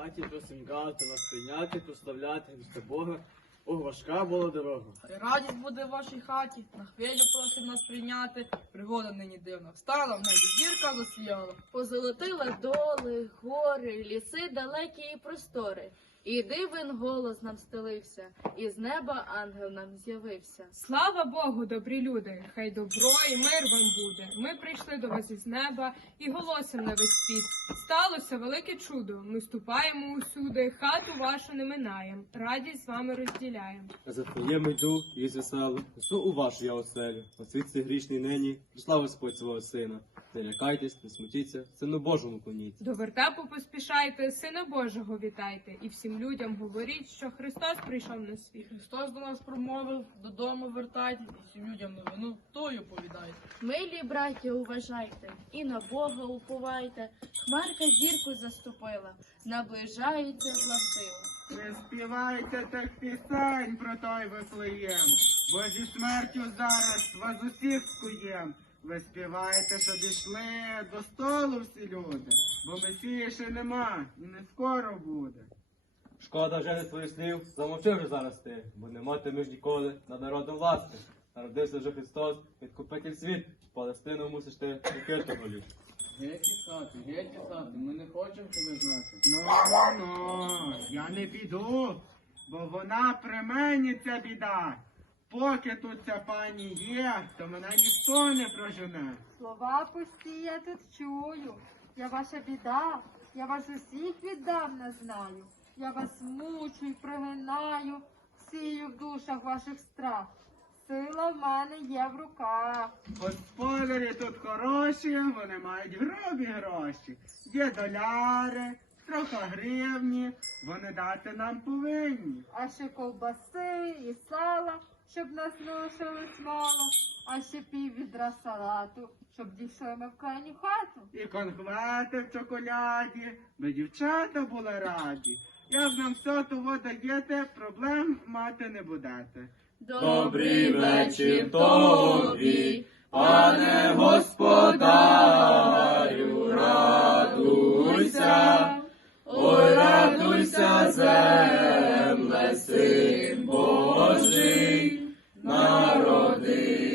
хаті просим гати, нас прийняти, прославляти, Христа Бога. Ох, важка була дорога. Хай радість буде в вашій хаті, на хвилю просим нас прийняти. Пригода нині дивна встала, в небі зірка засіяла. Позолотила доли, гори, ліси далекі і простори. І дивен голос нам стелився, і з неба ангел нам з'явився. Слава Богу, добрі люди! Хай добро і мир вам буде. Ми прийшли до вас із неба і голосимо на весь світ. Сталося велике чудо. Ми ступаємо усюди, хату вашу не минаєм. Радість з вами розділяємо. За твоєм йду і весело, несу у вашу я оселю. На світ цей грішний нині, прислав Господь свого сина. Не лякайтесь, не смутіться, сину Божому клоніться. До вертепу поспішайте, Сина Божого вітайте, і всім людям говоріть, що Христос прийшов на світ. Христос до нас промовив, додому вертайтесь, і всім людям новину тою повідайте. Милі браті, уважайте, і на Бога уповайте. Хмарка зірку заступила, наближається златила. Ви співайте тих пісень про той Вифлеєм, бо зі смертю зараз вас усіх скуєм. Ви співайте, що дійшли до столу всі люди, бо Месії ще нема і не скоро буде. Шкода вже не твоїх слів, замовчи вже зараз ти, бо не матимеш ніколи над народом власти. Народився вже Христос, відкупитель світ, Палестину мусиш ти покинути голів. Геть писати, геть писати, ми не хочемо тебе знати. Ну, ну, ну, я не піду, бо вона при мені ця біда. Поки тут ця пані є, то мене ніхто не прожене. Слова пусті я тут чую. Я ваша біда, я вас усіх віддавна знаю. Я вас мучу й прогинаю, сію в душах ваших страх. Сила в мене є в руках. Господарі тут хороші, вони мають грубі гроші. Є доляри, трохи гривні, вони дати нам повинні. А ще ковбаси і сала, щоб нас лишили смало, а ще пів відра салату, щоб дійшли ми в крайню хату. І конквети в чоколяді, би дівчата були раді. Як нам все того даєте, проблем мати не будете. Добрий вечір тобі, пане господарю, радуйся, ой, радуйся, земле, син Божий, народився.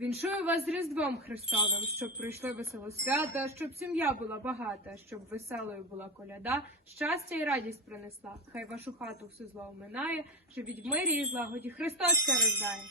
Віншую вас з Різдвом Христовим, щоб прийшли весело свята, щоб сім'я була багата, щоб веселою була коляда, щастя і радість принесла. Хай вашу хату все зло оминає, живіть в мирі і злагоді Христос рождає.